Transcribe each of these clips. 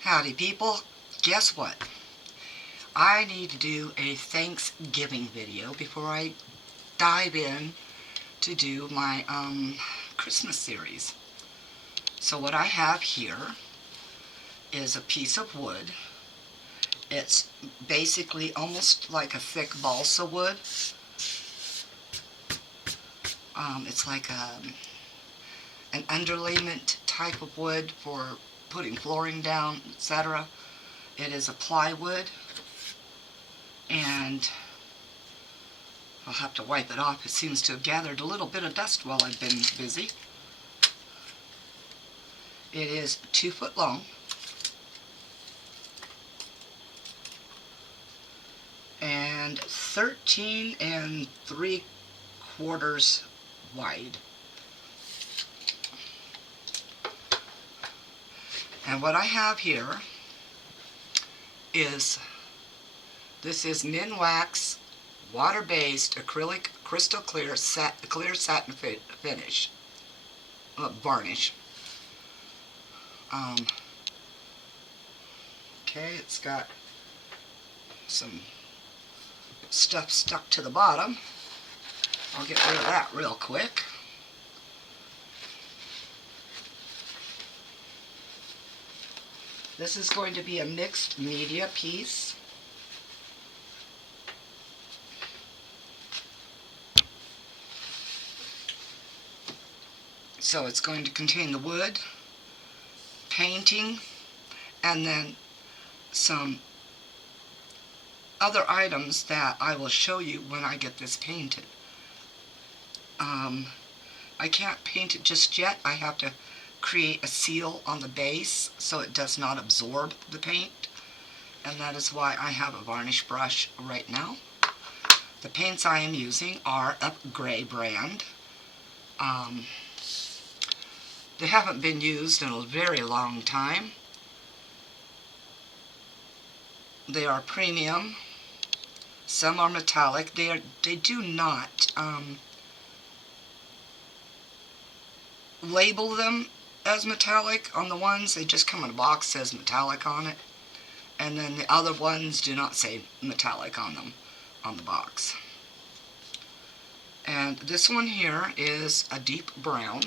Howdy people, guess what? I need to do a Thanksgiving video before I dive in to do my Christmas series. So what I have here is a piece of wood. It's basically almost like a thick balsa wood. It's like an underlayment type of wood for putting flooring down, etc. It is a plywood, and I'll have to wipe it off. It seems to have gathered a little bit of dust while I've been busy. It is 2 foot long, and 13 3/4 wide. And what I have here is, this is Minwax water-based acrylic crystal clear satin finish, varnish. Okay, it's got some stuff stuck to the bottom. I'll get rid of that real quick. This is going to be a mixed media piece. So it's going to contain the wood, painting, and then some other items that I will show you when I get this painted. I can't paint it just yet. I have to create a seal on the base so it does not absorb the paint, and that is why I have a varnish brush right now. The paints I am using are a gray brand. They haven't been used in a very long time. They are premium. Some are metallic. They do not label them as metallic on the ones. They just come in a box, says metallic on it. And then the other ones do not say metallic on them, on the box. And this one here is a deep brown.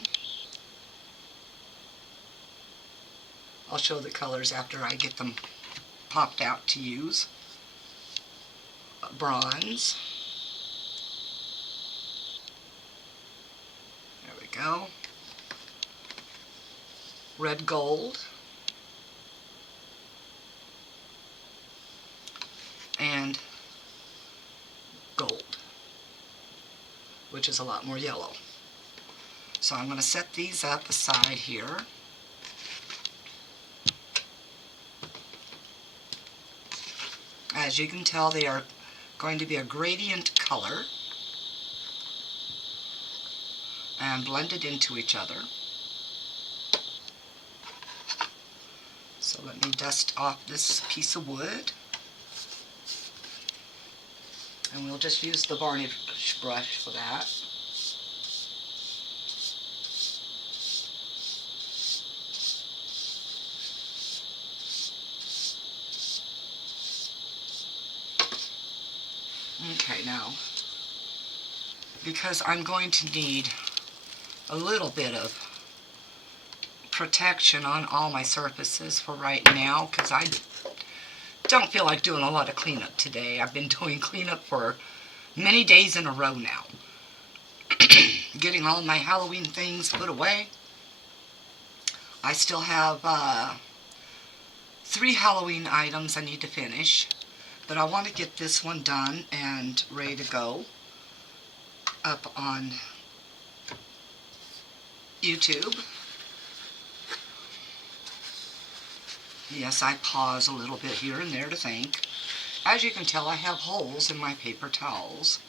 I'll show the colors after I get them popped out to use. Bronze. There we go. Red gold. And gold, which is a lot more yellow. So I'm going to set these up aside here. As you can tell, they are going to be a gradient color and blended into each other. So let me dust off this piece of wood. And we'll just use the varnish brush for that. Okay, now, because I'm going to need a little bit of protection on all my surfaces for right now, because I don't feel like doing a lot of cleanup today. I've been doing cleanup for many days in a row now. Getting all my Halloween things put away. I still have 3 Halloween items I need to finish. But I want to get this one done and ready to go up on YouTube. Yes, I pause a little bit here and there to think. As you can tell, I have holes in my paper towels.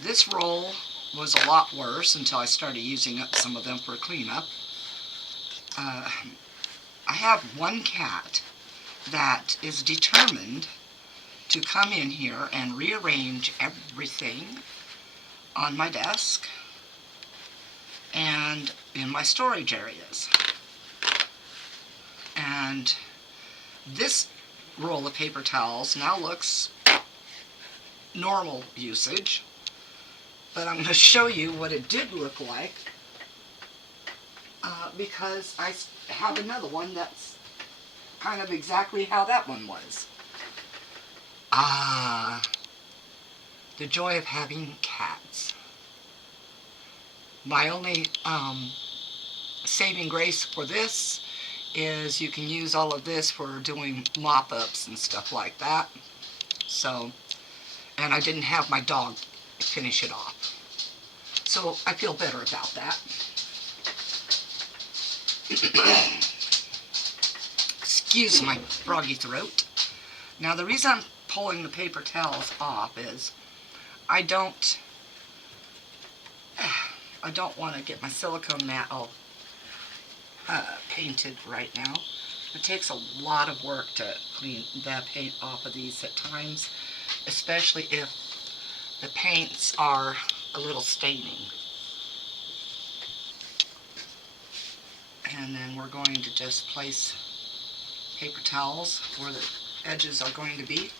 This roll was a lot worse until I started using up some of them for cleanup. I have one cat that is determined to come in here and rearrange everything on my desk and in my storage areas. And This roll of paper towels now looks normal usage, but I'm going to show you what it did look like because I have another one that's kind of exactly how that one was. Ah, the joy of having cats. My only saving grace for this is you can use all of this for doing mop-ups and stuff like that. So, and I didn't have my dog finish it off. So I feel better about that. Excuse my froggy throat. Now the reason I'm pulling the paper towels off is I don't want to get my silicone mat all painted right now. It takes a lot of work to clean the paint off of these at times, especially if the paints are a little staining. And then we're going to just place paper towels where the edges are going to be.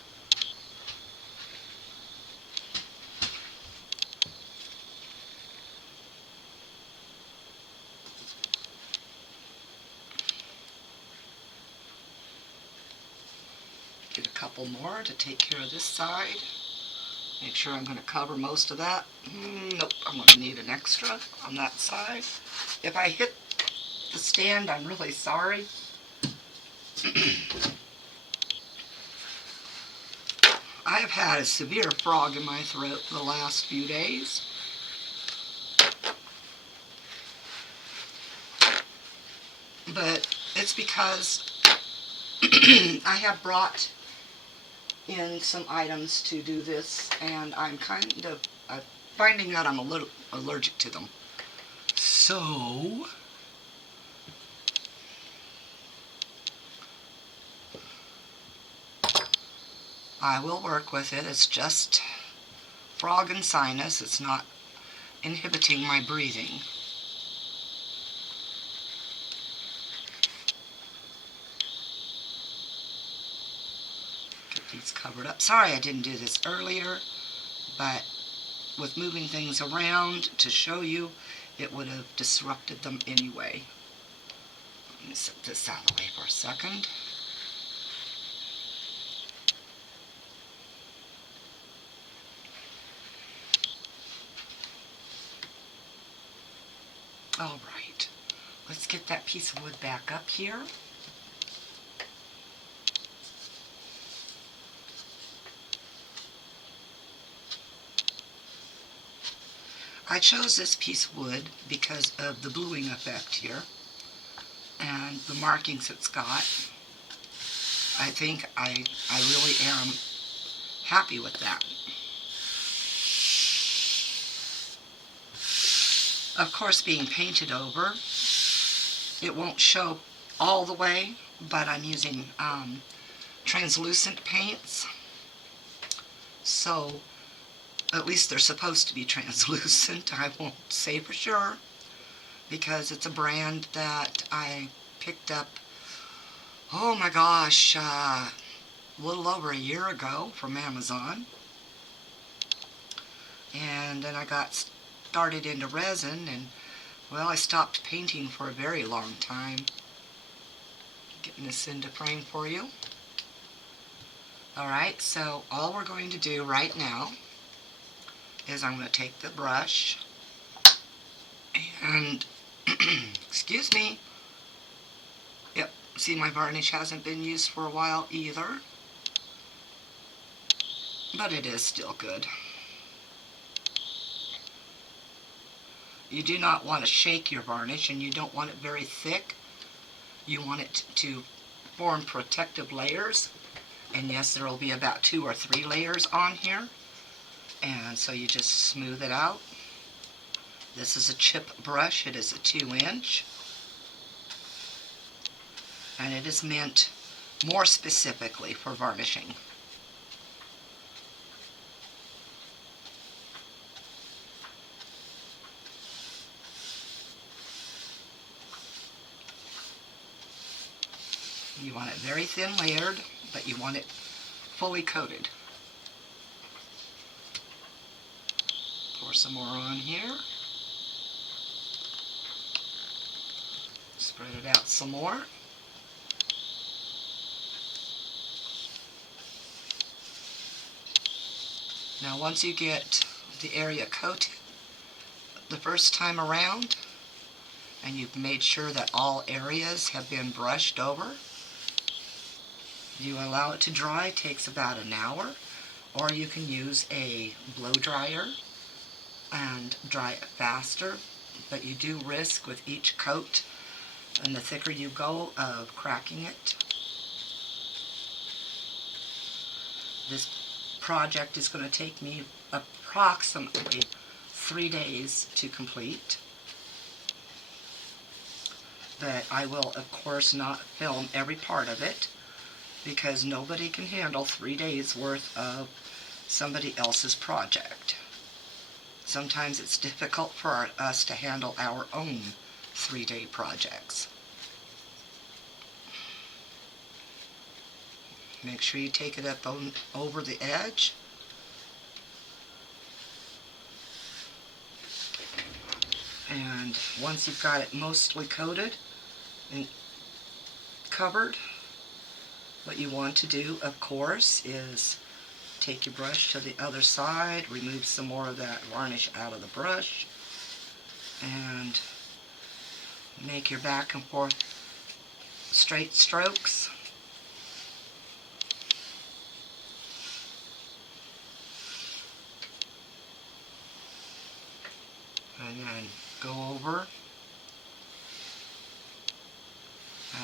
Get a couple more to take care of this side. Make sure I'm going to cover most of that. Nope, I'm going to need an extra on that side. If I hit the stand, I'm really sorry. I have had a severe frog in my throat for the last few days. But it's because I have brought in some items to do this, and I'm kind of finding out I'm a little allergic to them. So I will work with it. It's just frog and sinus. It's not inhibiting my breathing. Get these covered up. Sorry I didn't do this earlier, but with moving things around to show you, it would have disrupted them anyway. Let me set this out of the way for a second. All right, let's get that piece of wood back up here. I chose this piece of wood because of the bluing effect here and the markings it's got. I think I really am happy with that. Of course, being painted over, it won't show all the way, but I'm using translucent paints, so at least they're supposed to be translucent. I won't say for sure because it's a brand that I picked up, oh my gosh, a little over a year ago from Amazon. And then I got started into resin, and well, I stopped painting for a very long time. Getting this into frame for you. Alright, so all we're going to do right now is I'm going to take the brush and excuse me. Yep, see, my varnish hasn't been used for a while either, but it is still good. You do not want to shake your varnish, and you don't want it very thick. You want it to form protective layers, and yes, there will be about 2 or 3 layers on here, and so you just smooth it out. This is a chip brush. It is a 2-inch, and it is meant more specifically for varnishing. You want it very thin layered, but you want it fully coated. Pour some more on here. Spread it out some more. Now once you get the area coated the first time around, and you've made sure that all areas have been brushed over, you allow it to dry. It takes about an hour, or you can use a blow dryer and dry it faster, but you do risk with each coat, and the thicker you go, of cracking it. This project is going to take me approximately 3 days to complete, but I will of course not film every part of it, because nobody can handle 3 days worth of somebody else's project. Sometimes it's difficult for us to handle our own 3-day projects. Make sure you take it up over the edge. And once you've got it mostly coated and covered, what you want to do, of course, is take your brush to the other side, remove some more of that varnish out of the brush, and make your back and forth straight strokes. And then go over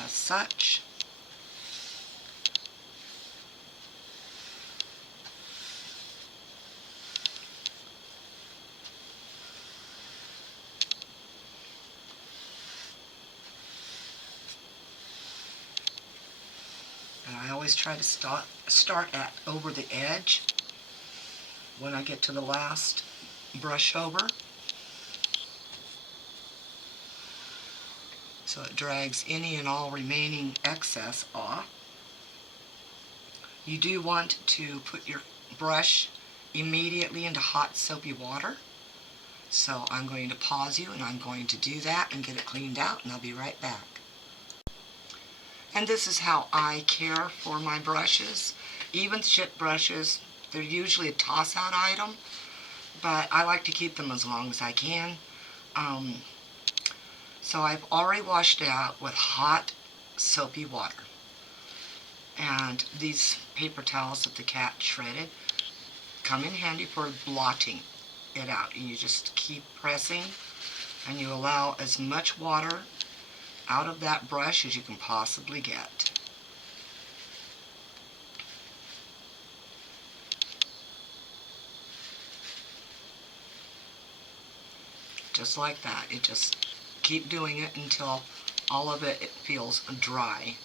as such. And I always try to start at over the edge when I get to the last brush over, so it drags any and all remaining excess off. You do want to put your brush immediately into hot soapy water, so I'm going to pause you and I'm going to do that and get it cleaned out, and I'll be right back. And this is how I care for my brushes. Even chip brushes, they're usually a toss-out item, but I like to keep them as long as I can. So I've already washed it out with hot soapy water. And these paper towels that the cat shredded come in handy for blotting it out. And you just keep pressing, and you allow as much water out of that brush as you can possibly get. Just like that. You just keep doing it until all of it feels dry.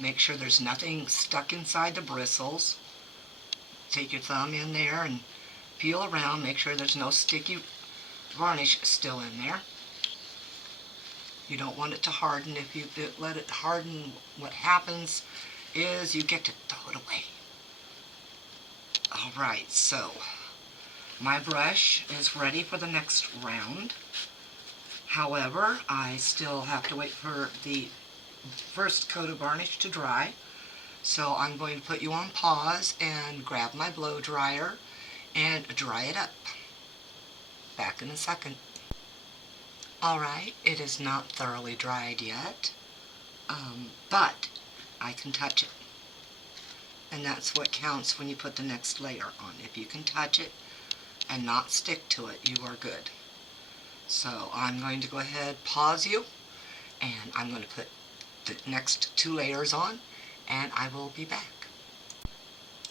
Make sure there's nothing stuck inside the bristles. Take your thumb in there and peel around. Make sure there's no sticky varnish still in there. You don't want it to harden. If you let it harden, what happens is you get to throw it away. Alright, so my brush is ready for the next round. However, I still have to wait for the first coat of varnish to dry. So I'm going to put you on pause and grab my blow dryer and dry it up. Back in a second. Alright, it is not thoroughly dried yet, but I can touch it. And that's what counts when you put the next layer on. If you can touch it and not stick to it, you are good. So I'm going to go ahead, pause you, and I'm going to put the next 2 layers on, and I will be back.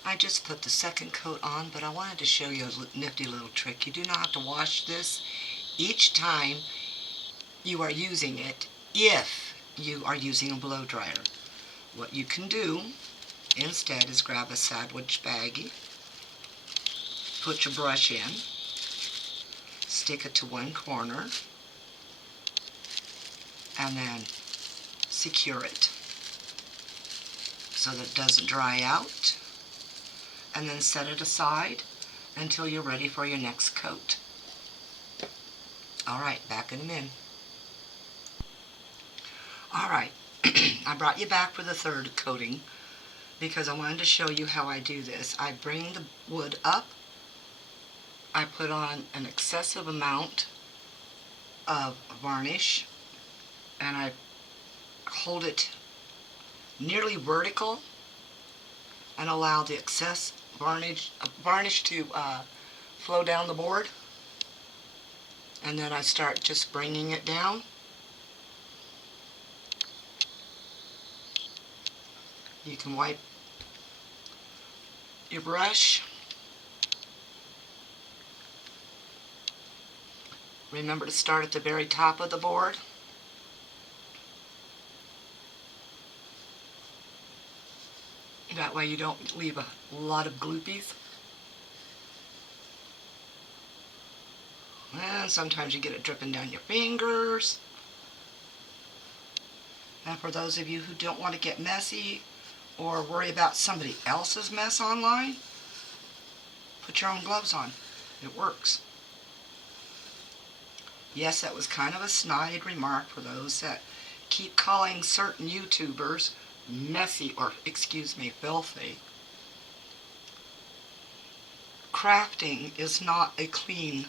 I just put the second coat on, but I wanted to show you a nifty little trick. You do not have to wash this each time you are using it if you are using a blow dryer. What you can do instead is grab a sandwich baggie, put your brush in, stick it to one corner, and then secure it. so that it doesn't dry out, and then set it aside until you're ready for your next coat. Alright, back in a minute. Alright, I brought you back for the third coating because I wanted to show you how I do this. I bring the wood up, I put on an excessive amount of varnish, and I hold it nearly vertical and allow the excess varnish to flow down the board. And then I start just bringing it down. You can wipe your brush. Remember to start at the very top of the board. That way you don't leave a lot of gloopies. And sometimes you get it dripping down your fingers. And for those of you who don't want to get messy or worry about somebody else's mess online, put your own gloves on. It works. Yes, that was kind of a snide remark for those that keep calling certain YouTubers messy, or excuse me, filthy. Crafting is not a clean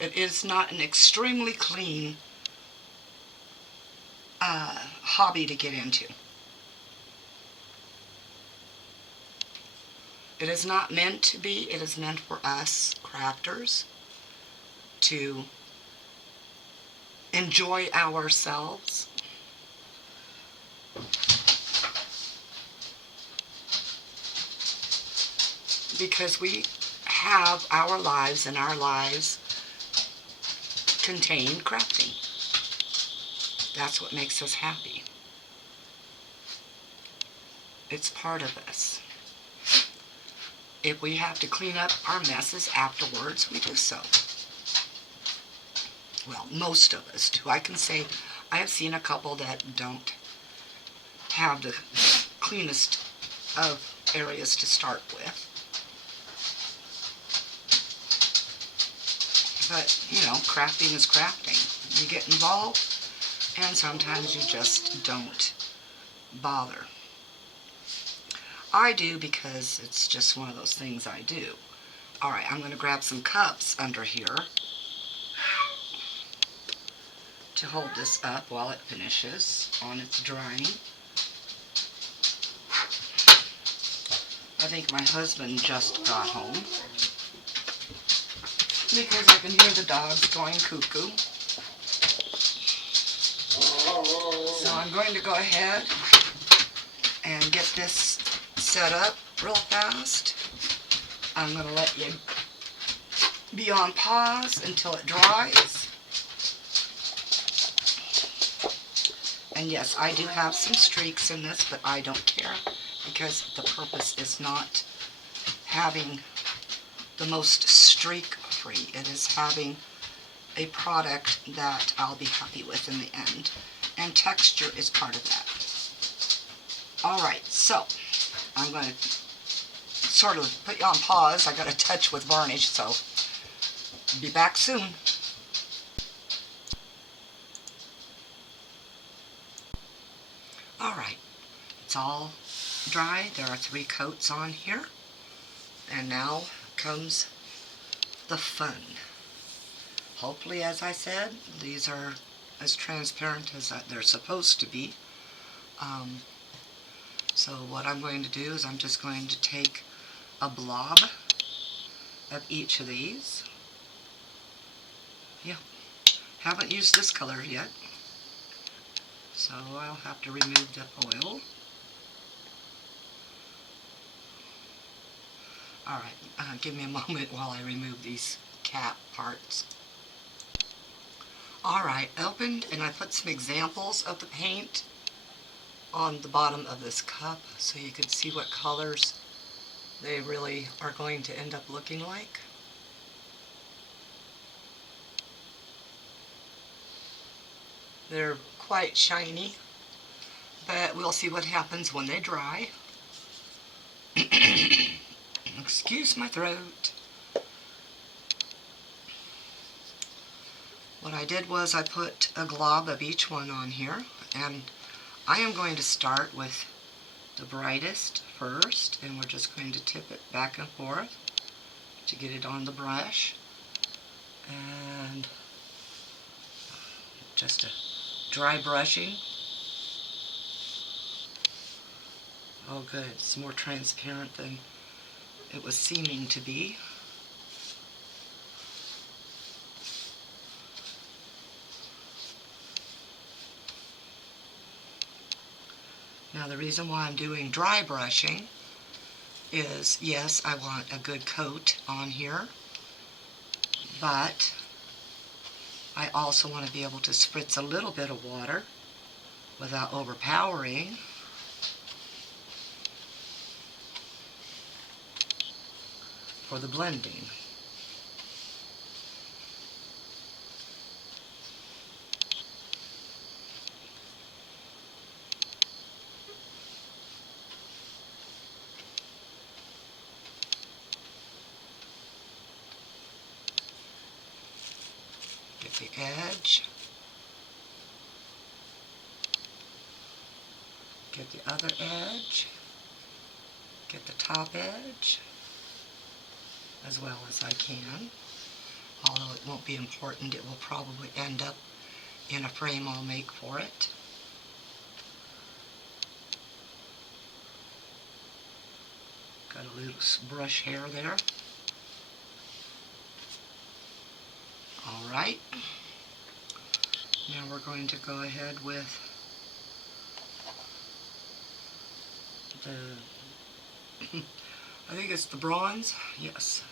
it is not an extremely clean hobby to get into. It is not meant to be. It is meant for us crafters to enjoy ourselves. Because we have our lives, and our lives contain crafting. That's what makes us happy. It's part of us. If we have to clean up our messes afterwards, we do so. Well, most of us do. I can say I have seen a couple that don't have the cleanest of areas to start with. But, you know, crafting is crafting. You get involved, and sometimes you just don't bother. I do because it's just one of those things I do. Alright, I'm going to grab some cups under here to hold this up while it finishes on its drying. I think my husband just got home because I can hear the dogs going cuckoo. So I'm going to go ahead and get this set up real fast. I'm going to let you be on pause until it dries. And yes, I do have some streaks in this, but I don't care because the purpose is not having the most streak-free. It is having a product that I'll be happy with in the end. And texture is part of that. Alright, so I'm going to sort of put you on pause. I got a touch with varnish, so be back soon. Alright, it's all dry. There are 3 coats on here. And now comes the fun. Hopefully, as I said, these are as transparent as they're supposed to be. So what I'm going to do is I'm just going to take a blob of each of these. Yeah, haven't used this color yet, so I'll have to remove the oil. Alright, give me a moment while I remove these cap parts. Alright, opened, and I put some examples of the paint on the bottom of this cup so you can see what colors they really are going to end up looking like. They're quite shiny, but we'll see what happens when they dry. Excuse my throat. What I did was I put a glob of each one on here, and I am going to start with the brightest first, and we're just going to tip it back and forth to get it on the brush. And just a dry brushing. Oh good, it's more transparent than it was seeming to be. Now the reason why I'm doing dry brushing is, yes, I want a good coat on here, but I also want to be able to spritz a little bit of water without overpowering. For the blending. Get the edge. Get the other edge. Get the top edge as well as I can. Although it won't be important, it will probably end up in a frame I'll make for it. Got a loose brush hair there. Alright. Now we're going to go ahead with the, I think it's the bronze, yes.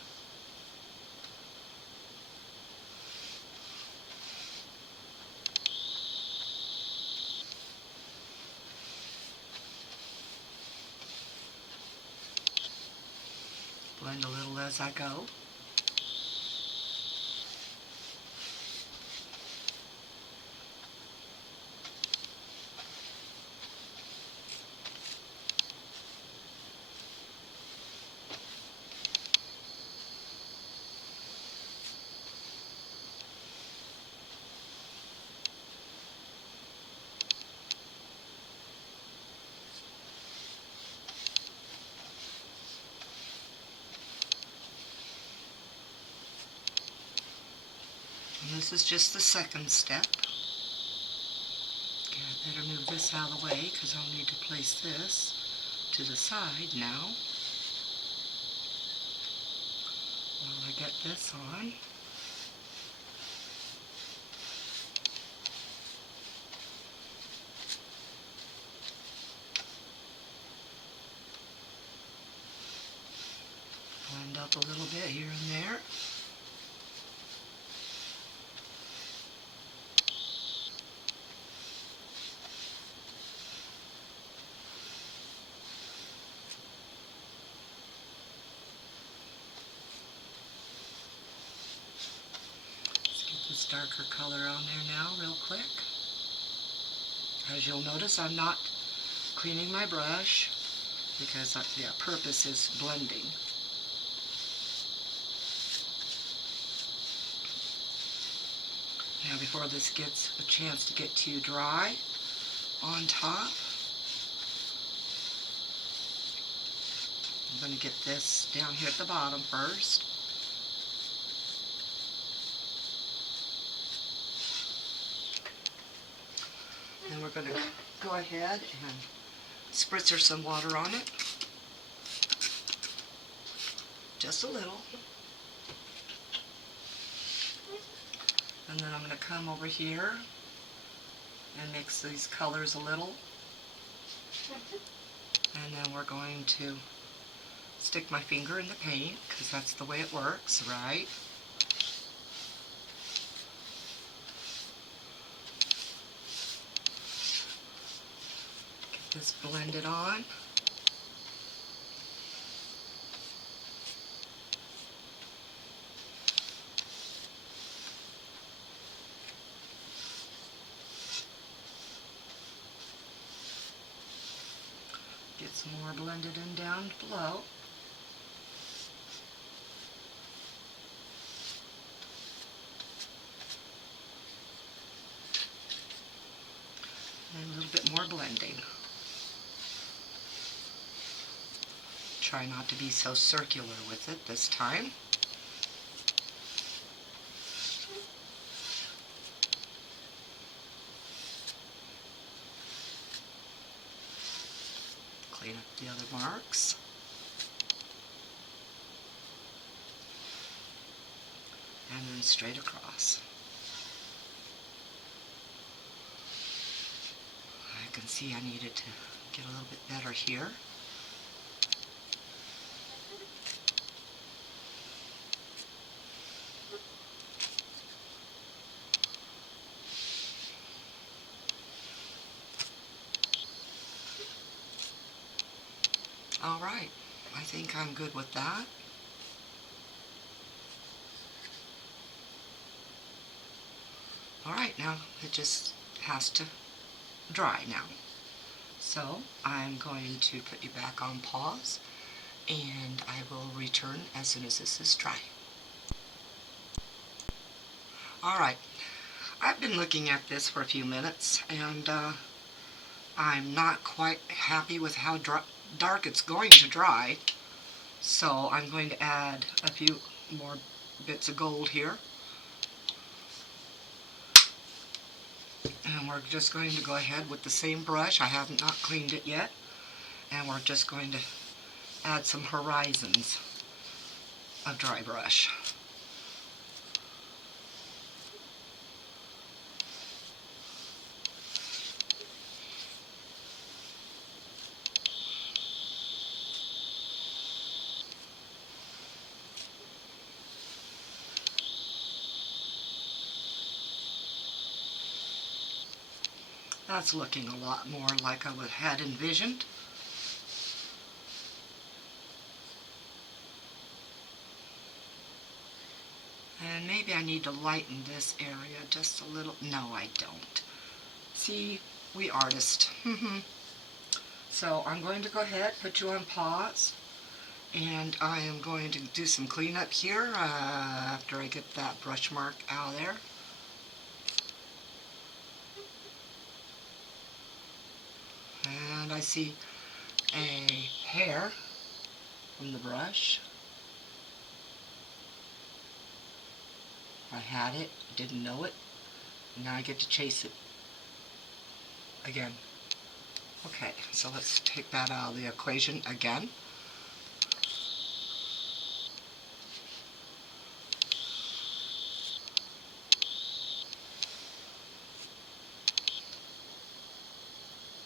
Blend a little as I go. And this is just the second step. Okay, I better move this out of the way because I'll need to place this to the side now. While I get this on. Blend up a little bit here and there. This darker color on there now real quick. As you'll notice, I'm not cleaning my brush because the purpose is blending. Now before this gets a chance to get too dry on top, I'm going to get this down here at the bottom first. Then we're going to go ahead and spritz her some water on it. Just a little. And then I'm going to come over here and mix these colors a little. And then we're going to stick my finger in the paint because that's the way it works, right? This blended on. Get some more blended in down below. And a little bit more blending. Try not to be so circular with it this time. Clean up the other marks. And then straight across. I can see I needed to get a little bit better here. All right, I think I'm good with that. All right, now it just has to dry now. So I'm going to put you back on pause, and I will return as soon as this is dry. All right, I've been looking at this for a few minutes, and I'm not quite happy with how dark it's going to dry. So I'm going to add a few more bits of gold here. And we're just going to go ahead with the same brush. I have not cleaned it yet. And we're just going to add some horizons of dry brush. That's looking a lot more like I had envisioned. And maybe I need to lighten this area just a little. No, I don't. See, we artists. So I'm going to go ahead, put you on pause, and I am going to do some cleanup here after I get that brush mark out of there. And I see a hair from the brush. I had it, didn't know it, and now I get to chase it again. Okay, so let's take that out of the equation again.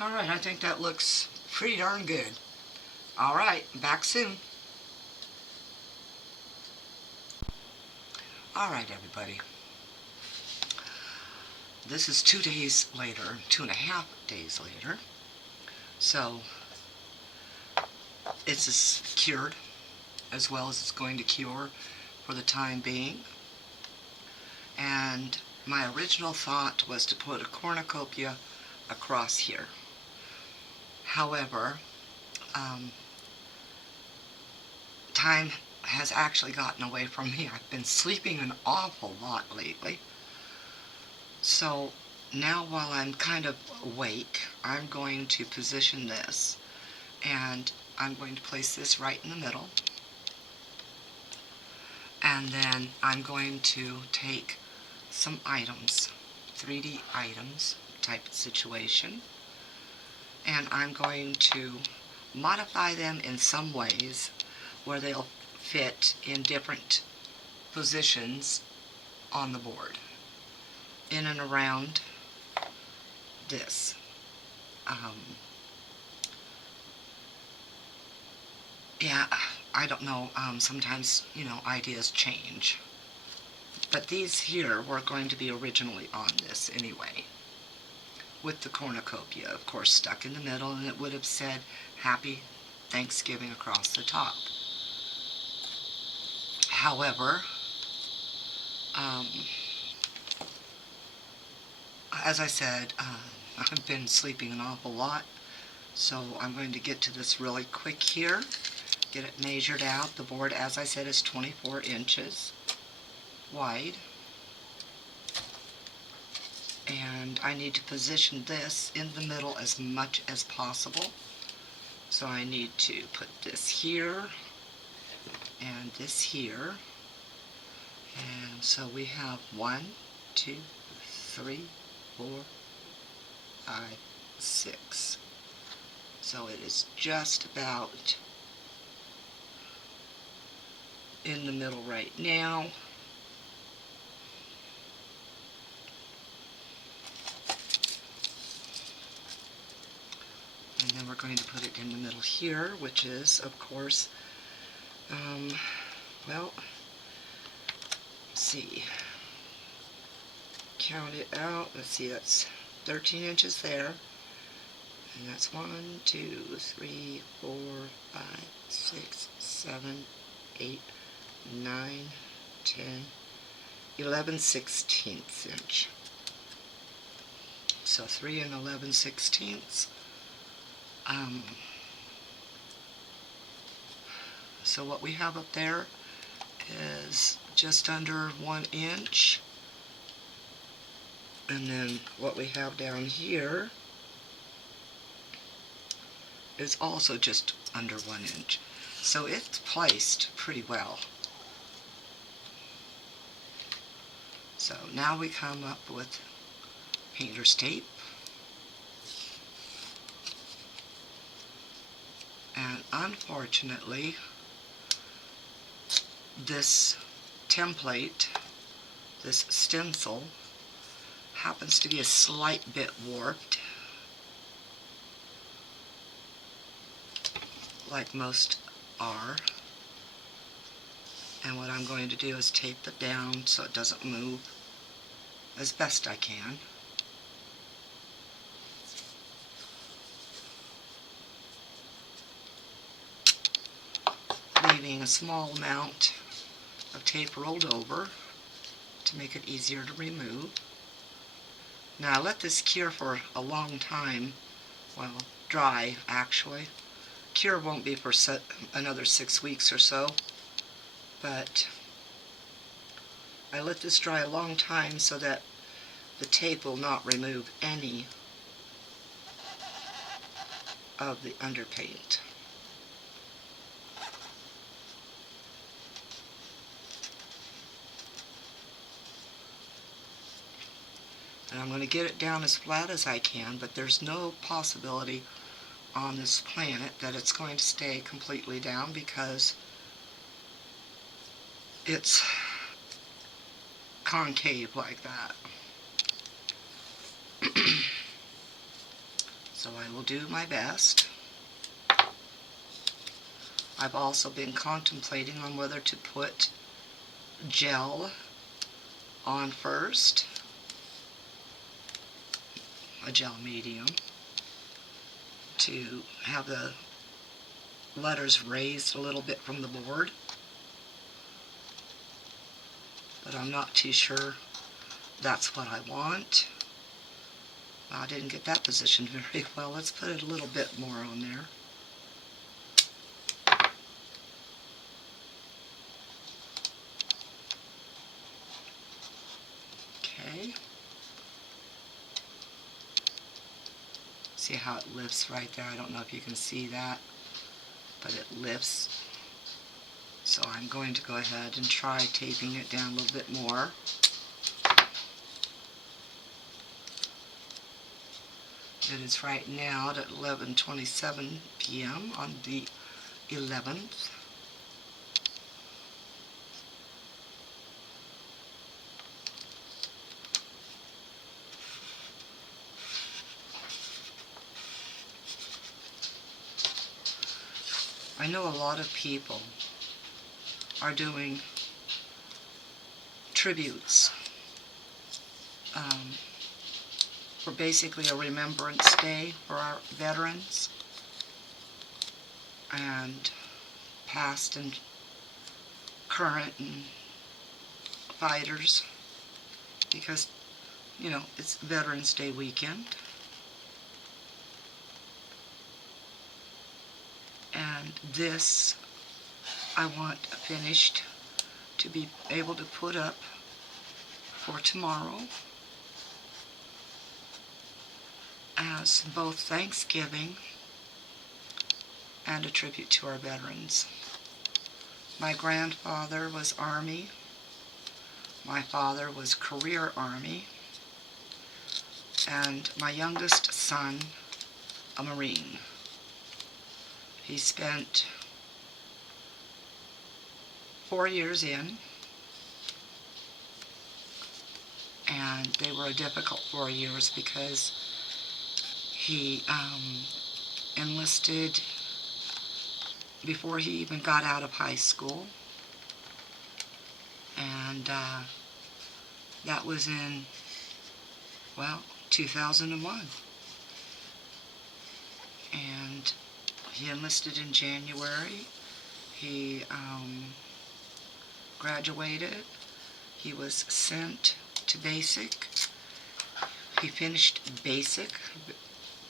Alright, I think that looks pretty darn good. Alright, back soon. Alright, everybody. This is 2 days later, 2.5 days later. So, it's as cured as well as it's going to cure for the time being. And my original thought was to put a cornucopia across here. However, time has actually gotten away from me. I've been sleeping an awful lot lately. So now while I'm kind of awake, I'm going to position this, and I'm going to place this right in the middle. And then I'm going to take some items, 3D items type of situation, and I'm going to modify them in some ways where they'll fit in different positions on the board, in and around this. Yeah, I don't know, sometimes, ideas change. But these here were going to be originally on this anyway, with the cornucopia, of course, stuck in the middle, and it would have said Happy Thanksgiving across the top. However, as I said, I've been sleeping an awful lot, So I'm going to get to this really quick here, get it measured out. The board, as I said, is 24 inches wide. And I need to position this in the middle as much as possible. So I need to put this here and this here. And so we have 1, 2, 3, 4, 5, 6. So it is just about in the middle right now. And then we're going to put it in the middle here, which is, of course, well, let's see, count it out. Let's see, that's 13 inches there. And that's 1, 2, 3, 4, 5, 6, 7, 8, 9, 10, 11/16 inch. So 3 and 11/16. So what we have up there is just under 1 inch. And then what we have down here is also just under 1 inch. So it's placed pretty well. So now we come up with painter's tape. And unfortunately, this template, this stencil, happens to be a slight bit warped, like most are. And what I'm going to do is tape it down so it doesn't move as best I can. Leaving a small amount of tape rolled over to make it easier to remove. Now I let this cure for a long time, well, dry actually. Cure won't be for another 6 weeks or so, but I let this dry a long time so that the tape will not remove any of the underpaint. And I'm going to get it down as flat as I can, but there's no possibility on this planet that it's going to stay completely down because it's concave like that. So I will do my best. I've also been contemplating on whether to put gel on first, a gel medium, to have the letters raised a little bit from the board. But I'm not too sure that's what I want. I didn't get that positioned very well. Let's put it a little bit more on there. Okay. See how it lifts right there? I don't know if you can see that, but it lifts. So I'm going to go ahead and try taping it down a little bit more. It is right now at 11:27 p.m. on the 11th. I know a lot of people are doing tributes for basically a Remembrance Day for our veterans and past and current and fighters, because, you know, it's Veterans Day weekend. And this I want finished to be able to put up for tomorrow as both Thanksgiving and a tribute to our veterans. My grandfather was Army. My father was career Army. And my youngest son, a Marine. He spent 4 years in, and they were a difficult 4 years because he enlisted before he even got out of high school, and that was in, well, 2001. And he enlisted in January. He graduated. He was sent to basic. He finished basic,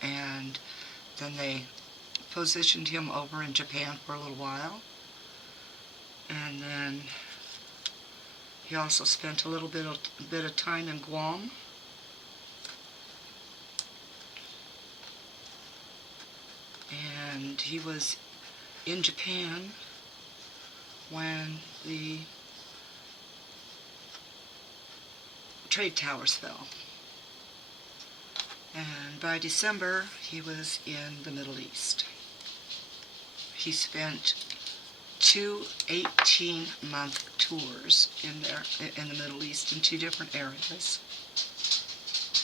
and then they positioned him over in Japan for a little while. And then he also spent a little bit of time in Guam. And he was in Japan when the trade towers fell. And by December, he was in the Middle East. He spent 2 18-month tours in the Middle East in 2 different areas.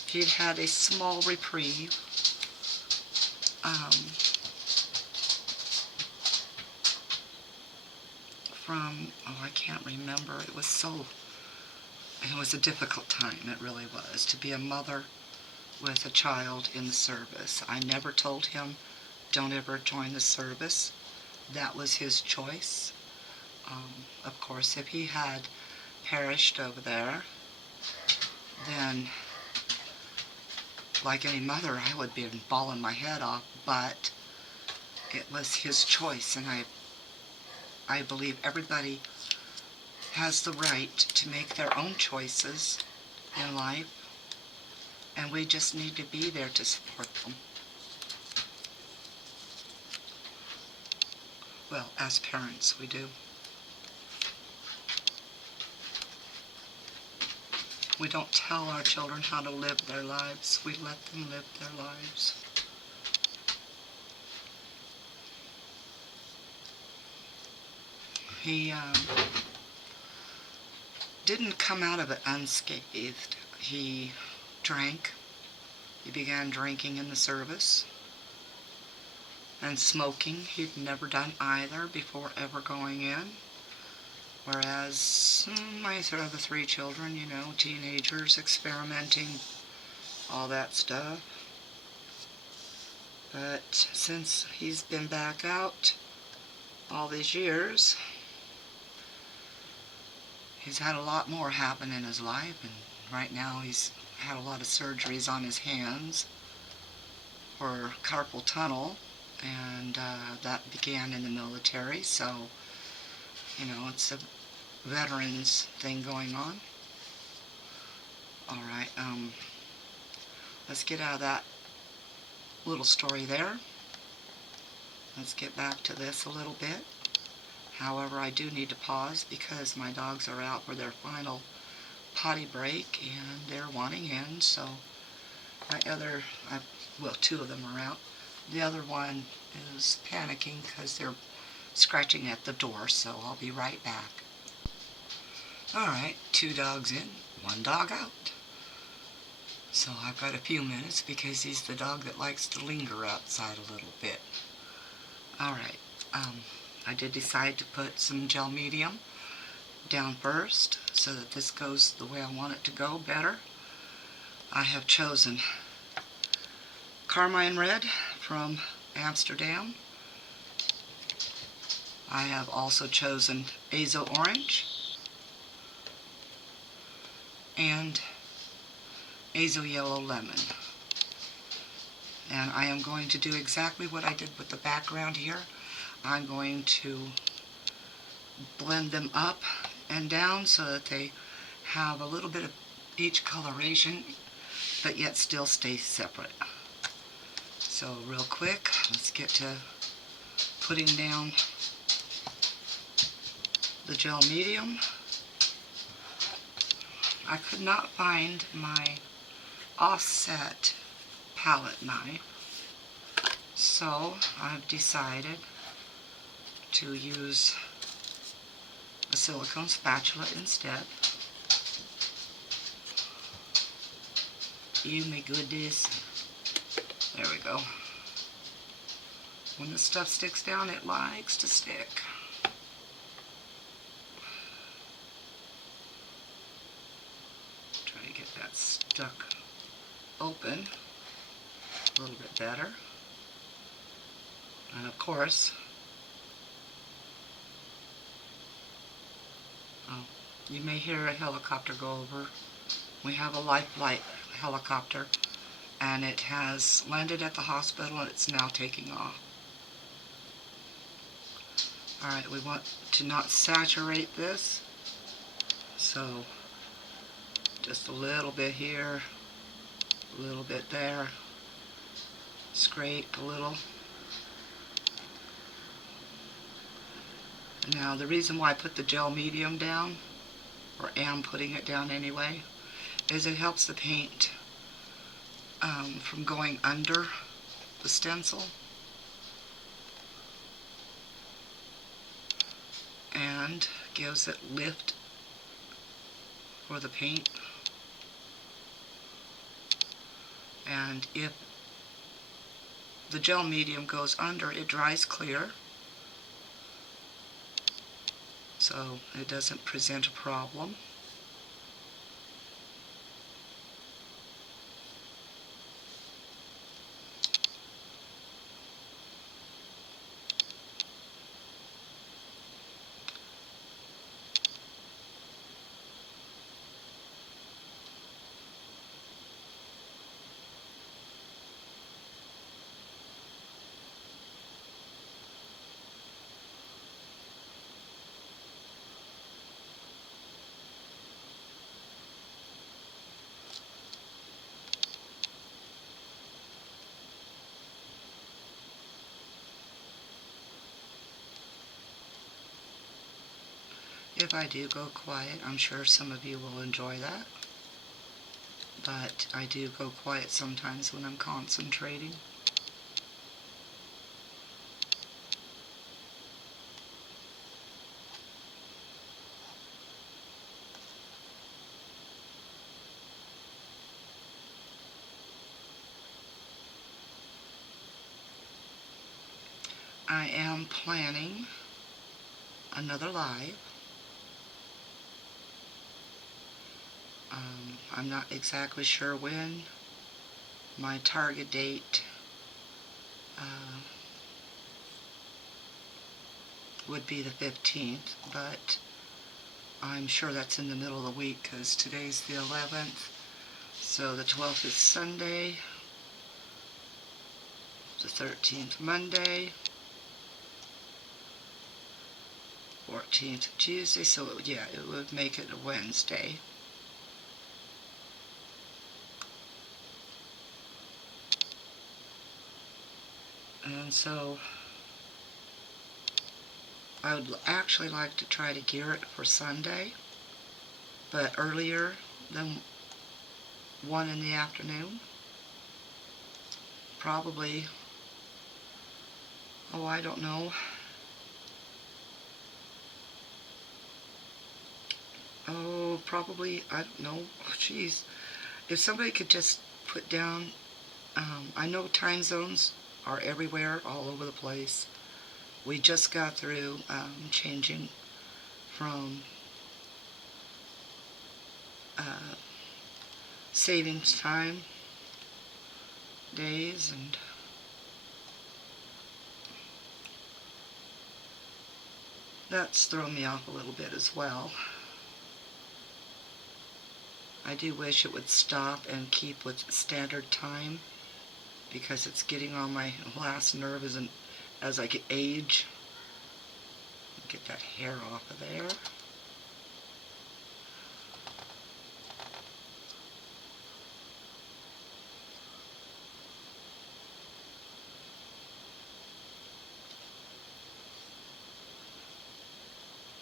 He had had a small reprieve from, I can't remember. It was a difficult time, it really was, to be a mother with a child in the service. I never told him, don't ever join the service. That was his choice. Of course, if he had perished over there, then, like any mother, I would be bawling my head off, but it was his choice, and I believe everybody has the right to make their own choices in life, and we just need to be there to support them. Well, as parents, we do. We don't tell our children how to live their lives. We let them live their lives. He didn't come out of it unscathed. He drank. He began drinking in the service. And smoking, he'd never done either before ever going in. Whereas my other 3 children, teenagers, experimenting, all that stuff. But since he's been back out all these years, he's had a lot more happen in his life, and right now he's had a lot of surgeries on his hands for carpal tunnel, and that began in the military, so it's a veterans thing going on. Alright, let's get out of that little story there. Let's get back to this a little bit. However, I do need to pause because my dogs are out for their final potty break and they're wanting in, so well, 2 of them are out. The other one is panicking because they're scratching at the door, so I'll be right back. Alright, 2 dogs in, 1 dog out. So I've got a few minutes because he's the dog that likes to linger outside a little bit. Alright, I did decide to put some gel medium down first so that this goes the way I want it to go better. I have chosen Carmine Red from Amsterdam. I have also chosen Azo Orange and Azo Yellow Lemon. And I am going to do exactly what I did with the background here. I'm going to blend them up and down so that they have a little bit of each coloration, but yet still stay separate. So real quick, let's get to putting down the gel medium. I could not find my offset palette knife, so I've decided to use a silicone spatula instead. You may goodness. There we go. When the stuff sticks down, it likes to stick. Try to get that stuck open a little bit better. And of course, you may hear a helicopter go over. We have a life flight helicopter, and it has landed at the hospital and it's now taking off. Alright, we want to not saturate this, so just a little bit here, a little bit there, scrape a little. Now the reason why I put the gel medium down, or am putting it down anyway, is it helps the paint from going under the stencil and gives it lift for the paint. And if the gel medium goes under, it dries clear, so it doesn't present a problem. If I do go quiet, I'm sure some of you will enjoy that, but I do go quiet sometimes when I'm concentrating. I am planning another live. I'm not exactly sure when. My target date would be the 15th, but I'm sure that's in the middle of the week because today's the 11th, so the 12th is Sunday, the 13th Monday, 14th Tuesday, so yeah, it would make it a Wednesday. And so I would actually like to try to gear it for Sunday, but earlier than 1 in the afternoon. Probably, oh, I don't know. Oh, probably, I don't know. Oh, jeez. If somebody could just put down, I know time zones are everywhere, all over the place. We just got through changing from savings time days, and that's thrown me off a little bit as well. I do wish it would stop and keep with standard time, because it's getting on my last nerve as I age. get that hair off of there.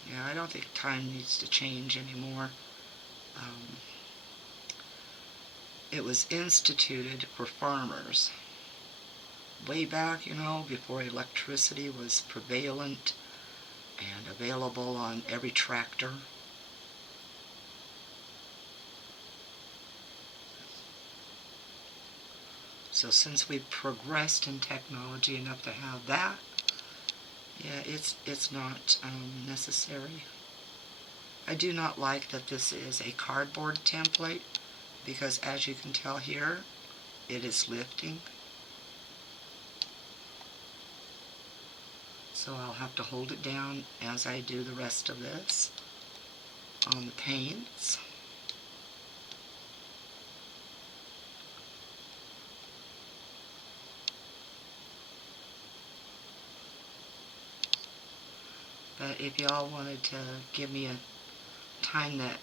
Yeah, I don't think time needs to change anymore. It was instituted for farmers way back, before electricity was prevalent and available on every tractor. So since we've progressed in technology enough to have that, yeah, it's not necessary. I do not like that this is a cardboard template, because as you can tell here, it is lifting. So I'll have to hold it down as I do the rest of this on the paints. But if y'all wanted to give me a time that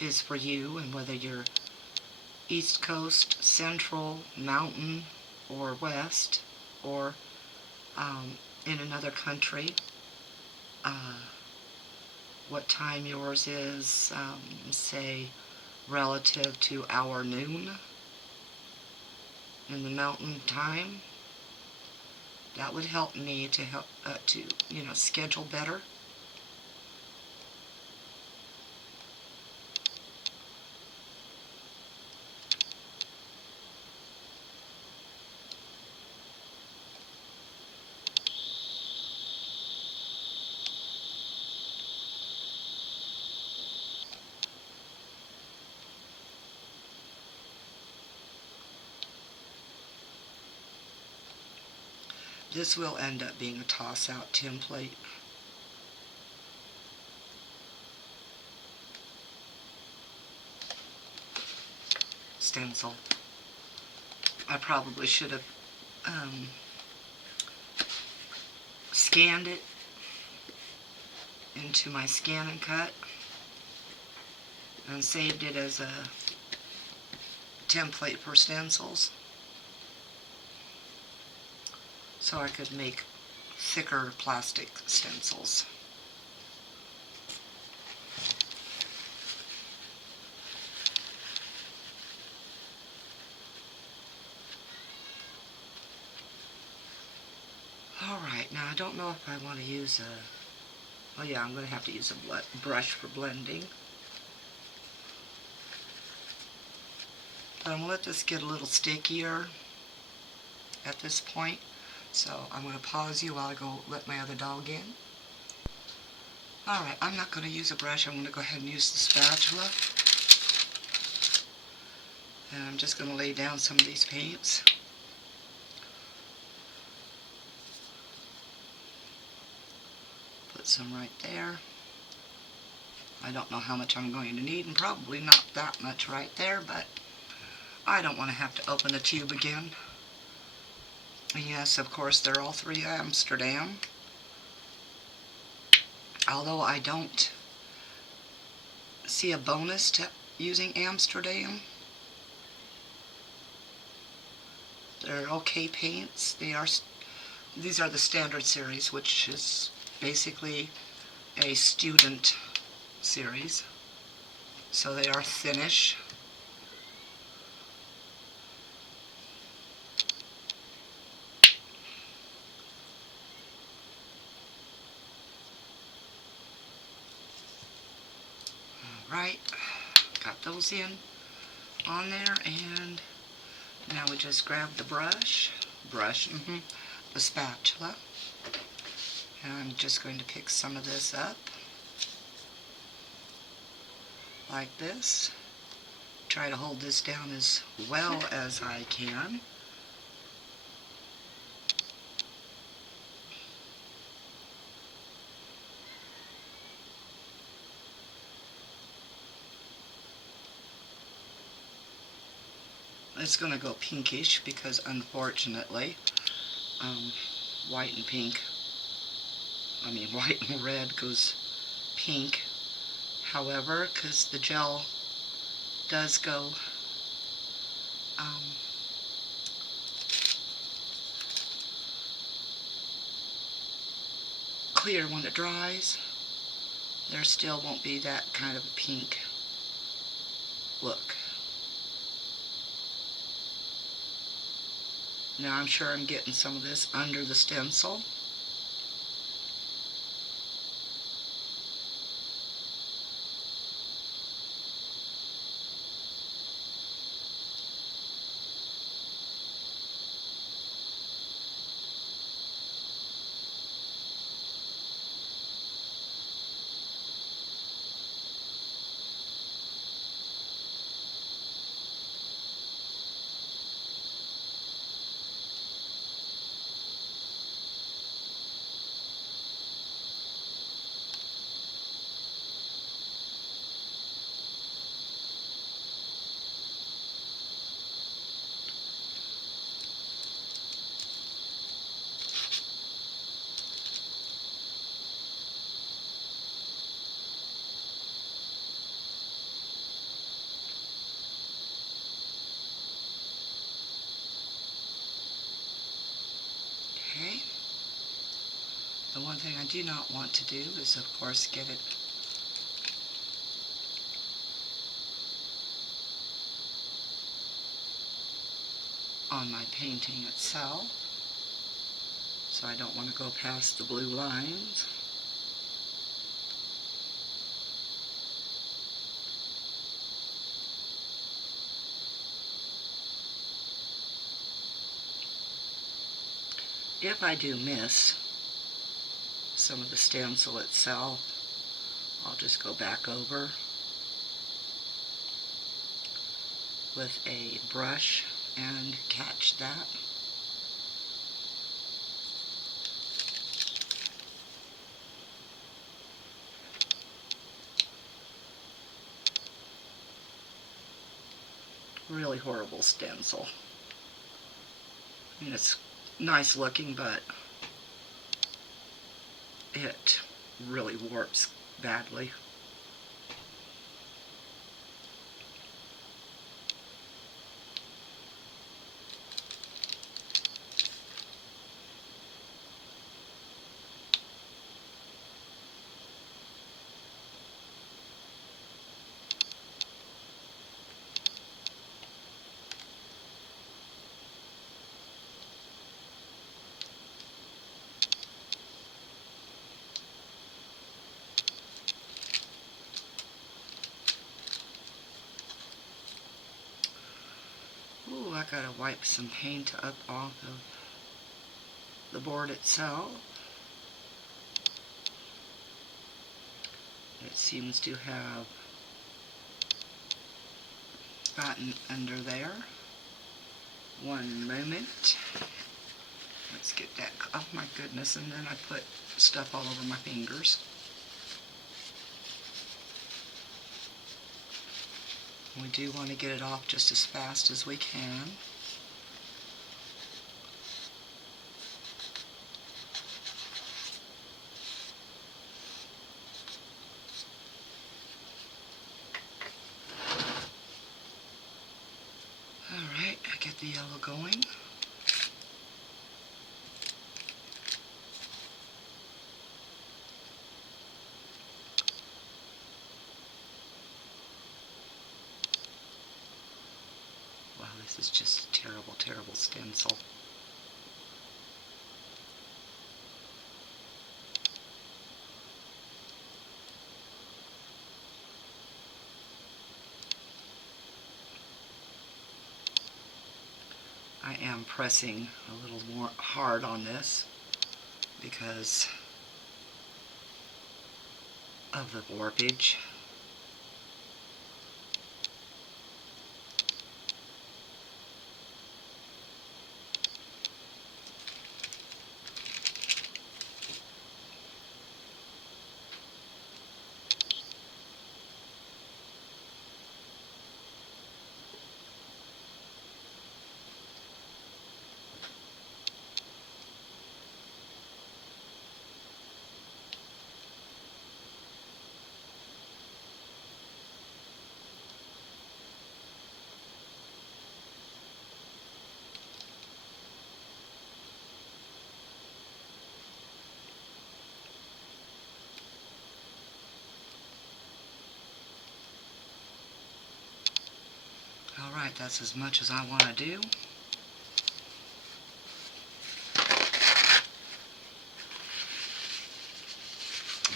is for you, and whether you're East Coast, Central, Mountain, or West, or in another country, what time yours is, say, relative to our noon in the mountain time, that would help me to schedule better. This will end up being a toss-out template. Stencil. I probably should have scanned it into my scan and cut and saved it as a template for stencils, so I could make thicker plastic stencils. Alright, now I don't know if I want to use oh yeah, I'm going to have to use a brush for blending. But I'm going to let this get a little stickier at this point. So I'm going to pause you while I go let my other dog in. Alright, I'm not going to use a brush. I'm going to go ahead and use the spatula. And I'm just going to lay down some of these paints. Put some right there. I don't know how much I'm going to need, and probably not that much right there, but I don't want to have to open the tube again. And yes, of course, they're all 3 Amsterdam. Although I don't see a bonus to using Amsterdam. They're okay paints. These are the standard series, which is basically a student series. So they are thinnish. Alright, got those in on there, and now we just grab the the spatula, and I'm just going to pick some of this up like this. Try to hold this down as well as I can. It's going to go pinkish because, unfortunately, white and pink white and red goes pink. However, because the gel does go clear when it dries, there still won't be that kind of a pink look. Now I'm sure I'm getting some of this under the stencil. Okay. The one thing I do not want to do is, of course, get it on my painting itself. So I don't want to go past the blue lines. If I do miss some of the stencil itself, I'll just go back over with a brush and catch that. Really horrible stencil. I mean, it's nice looking, but it really warps badly. Ooh, I gotta wipe some paint up off of the board itself. It seems to have gotten under there. One moment. Let's get that, oh my goodness, and then I put stuff all over my fingers. We do want to get it off just as fast as we can. Alright, I get the yellow going. Wow, this is just a terrible, terrible stencil. I am pressing a little more hard on this because of the warpage. That's as much as I want to do.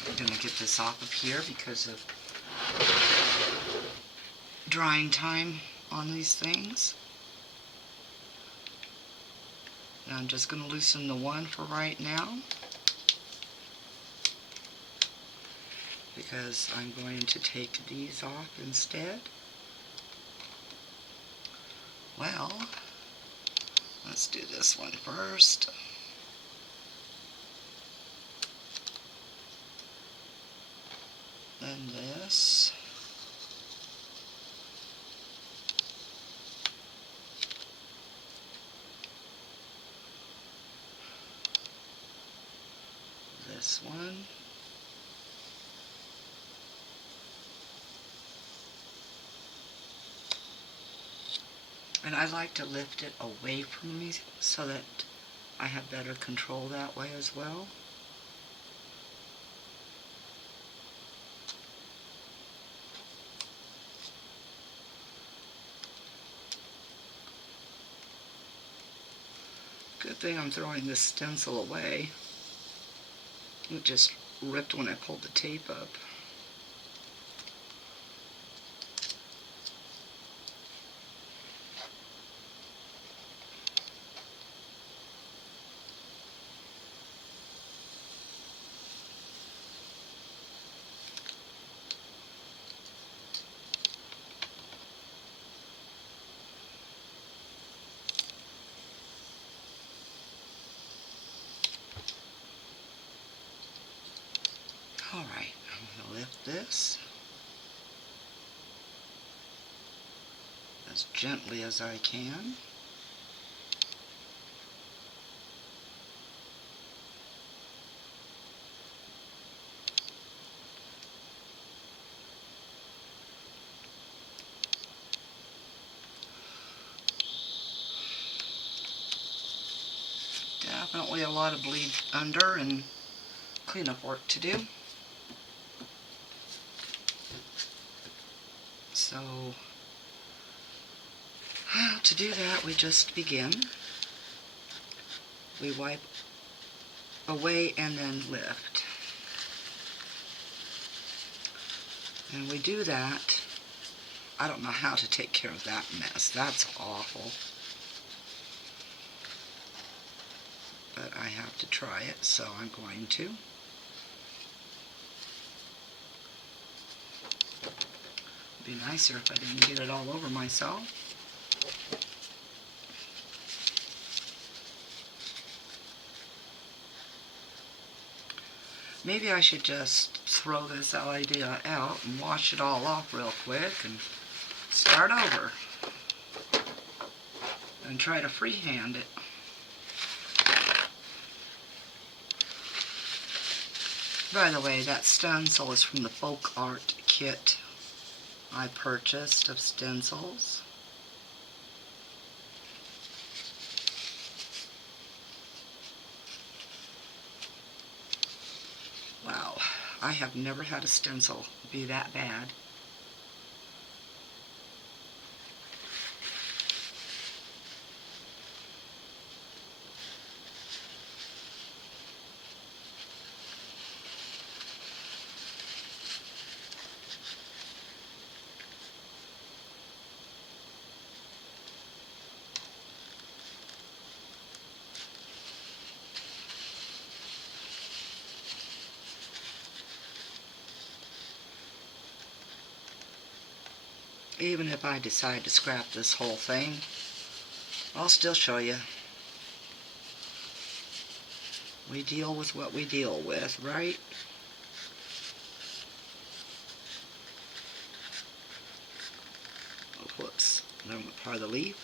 I'm going to get this off of here because of drying time on these things. And I'm just going to loosen the one for right now, because I'm going to take these off instead. Well, let's do this one first. Then this. This one. And I like to lift it away from me so that I have better control that way as well. Good thing I'm throwing this stencil away. It just ripped when I pulled the tape up. Alright, I'm going to lift this as gently as I can. Definitely a lot of bleed under and cleanup work to do. So, to do that, we just begin. We wipe away and then lift. And we do that. I don't know how to take care of that mess. That's awful. But I have to try it, so I'm going to. It'd be nicer if I didn't get it all over myself. Maybe I should just throw this idea out and wash it all off real quick and start over and try to freehand it. By the way, that stencil is from the folk art kit I purchased of stencils. Wow, I have never had a stencil be that bad. Even if I decide to scrap this whole thing, I'll still show you. We deal with what we deal with, right? Oh, whoops. There went part of the leaf.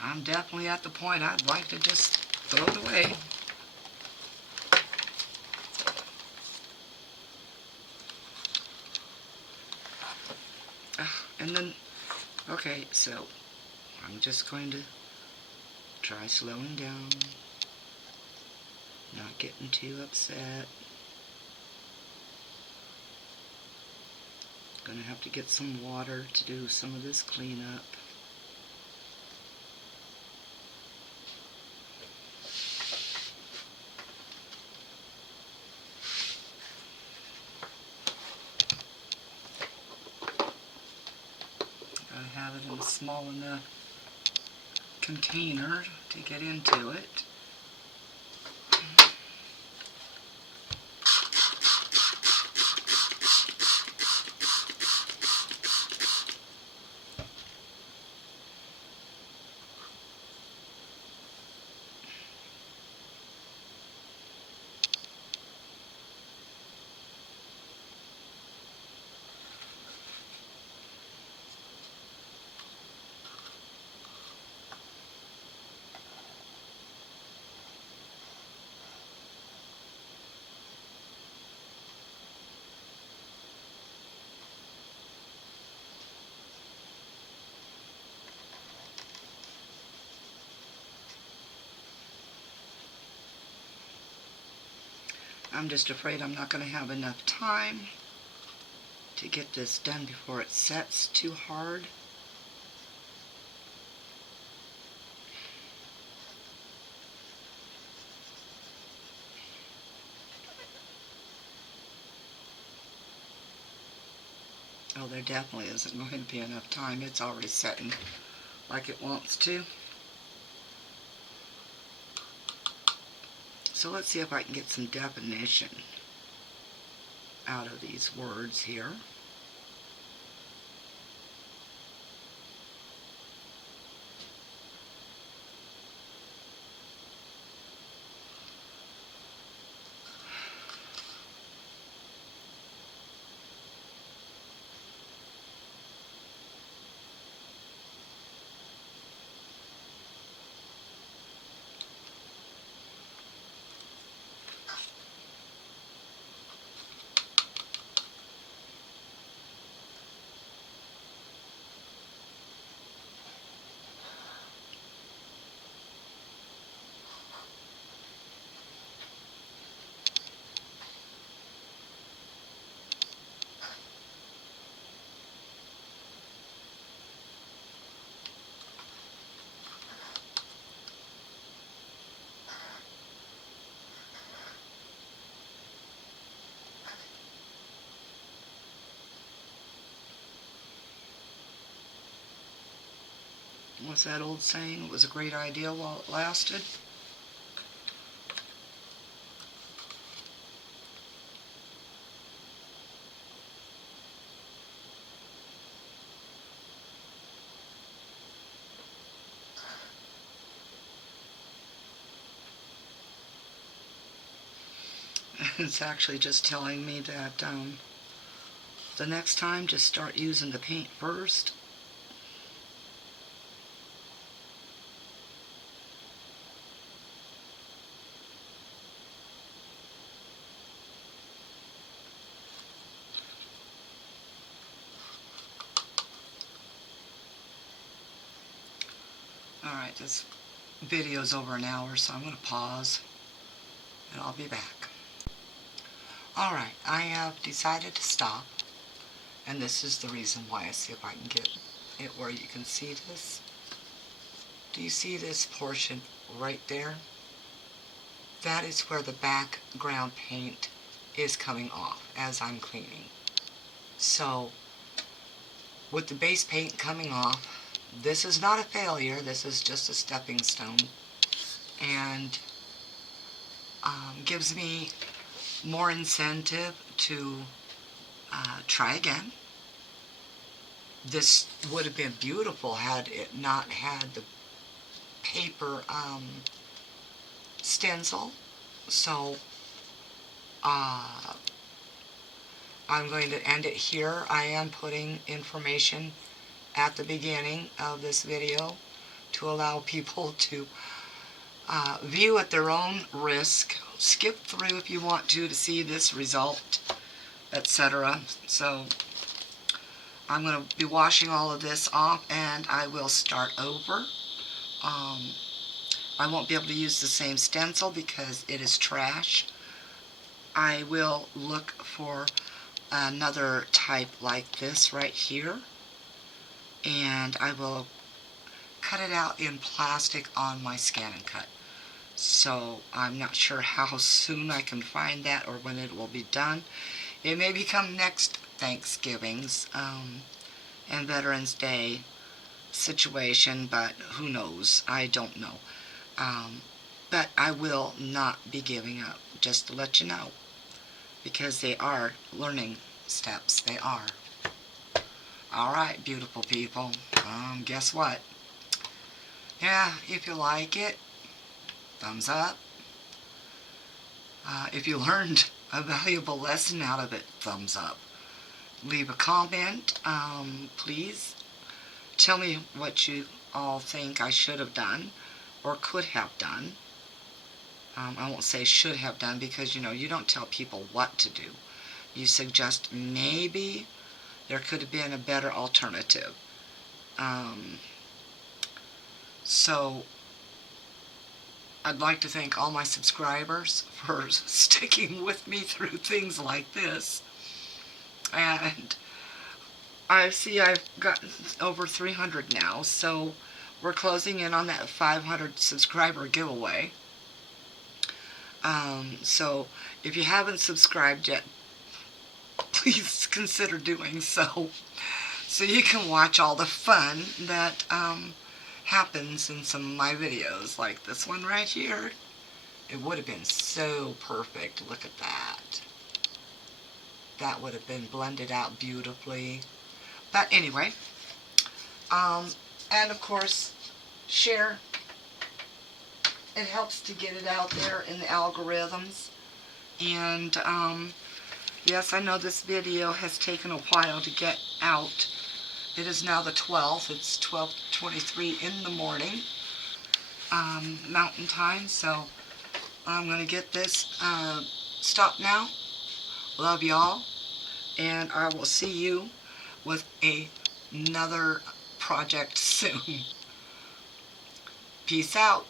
I'm definitely at the point I'd like to just throw it away. And then, okay, so I'm just going to try slowing down, not getting too upset. Gonna have to get some water to do some of this cleanup. Gotta have it in a small enough container to get into it. I'm just afraid I'm not going to have enough time to get this done before it sets too hard. Oh, there definitely isn't going to be enough time. It's already setting like it wants to. So let's see if I can get some definition out of these words here. What's that old saying? It was a great idea while it lasted. It's actually just telling me that the next time, just start using the paint first. Alright, this video's over an hour, so I'm going to pause and I'll be back. Alright, I have decided to stop, and this is the reason why. I see if I can get it where you can see this. Do you see this portion right there? That is where the background paint is coming off as I'm cleaning. So, with the base paint coming off, this is not a failure, this is just a stepping stone, and gives me more incentive to try again. This would have been beautiful had it not had the paper stencil. So I'm going to end it here. I am putting information at the beginning of this video to allow people to view at their own risk. Skip through if you want to see this result, etc. So I'm going to be washing all of this off, and I will start over. I won't be able to use the same stencil because it is trash. I will look for another type like this right here, and I will cut it out in plastic on my Scan and Cut. So I'm not sure how soon I can find that or when it will be done. It may become next Thanksgiving's and Veterans Day situation, but who knows? I don't know. But I will not be giving up, just to let you know, because they are learning steps. They are. Alright, beautiful people. Guess what? Yeah, if you like it, thumbs up. If you learned a valuable lesson out of it, thumbs up. Leave a comment, please. Tell me what you all think I should have done or could have done. I won't say should have done because, you don't tell people what to do. You suggest maybe there could have been a better alternative. So I'd like to thank all my subscribers for sticking with me through things like this. And I see I've gotten over 300 now, so we're closing in on that 500 subscriber giveaway. So if you haven't subscribed yet, please consider doing so you can watch all the fun that happens in some of my videos, like this one right here. It would have been so perfect. Look at that. That would have been blended out beautifully. But anyway, and of course, share. It helps to get it out there in the algorithms. And yes, I know this video has taken a while to get out. It is now the 12th. It's 12:23 in the morning, Mountain Time. So I'm going to get this stopped now. Love y'all. And I will see you with another project soon. Peace out.